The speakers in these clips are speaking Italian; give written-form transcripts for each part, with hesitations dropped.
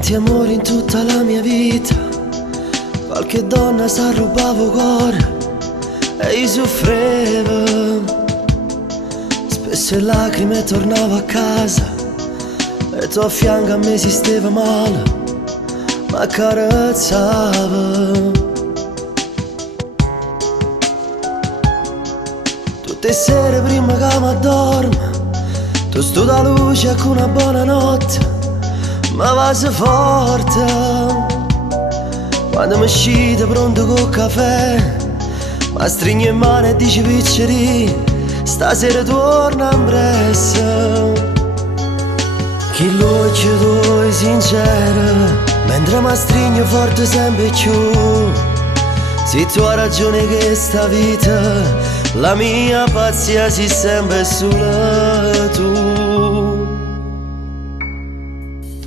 Tanti amori in tutta la mia vita, qualche donna s'arrubava il cuore e io soffrivo. Spesse lacrime tornavo a casa e tu a fianco a me si stava male, ma carezzava. Tutte sere prima che mi addormo, tu sto da luce con una buona notte, ma va se forte. Quando mi uscite pronto col caffè, ma stringi in mano e dici picceri, stasera torna in presso. Chi lo è tu è sincero, mentre mi stringo forte sempre più. Se tu hai ragione che sta vita, la mia pazzia si sempre solo tu.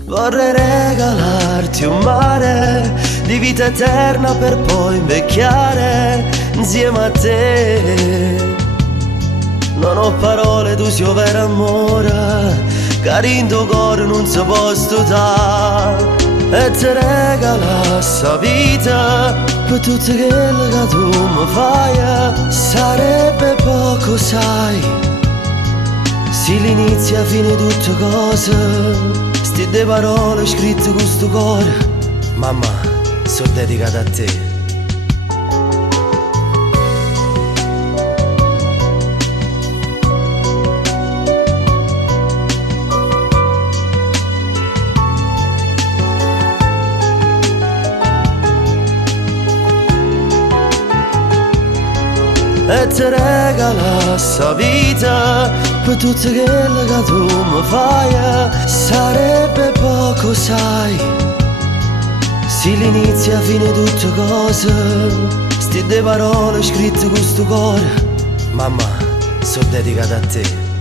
Vorrei regalarti un mare di vita eterna per poi invecchiare insieme a te. Non ho parole, tu sei vero amore, che in tuo cuore non si può stare. E ti regala sta vita per tutto quello che tu mi fai. Sarebbe poco, sai, se l'inizio a fine tutte cose. Sti due parole scritte con sto cuore, mamma, sono dedicate a te. E ti regala sta vita per tutto quello che tu mi fai. Sarebbe poco, sai, se l'inizio a fine tutte cose. Sti due parole scritte con sto cuore, mamma, sono dedicate a te.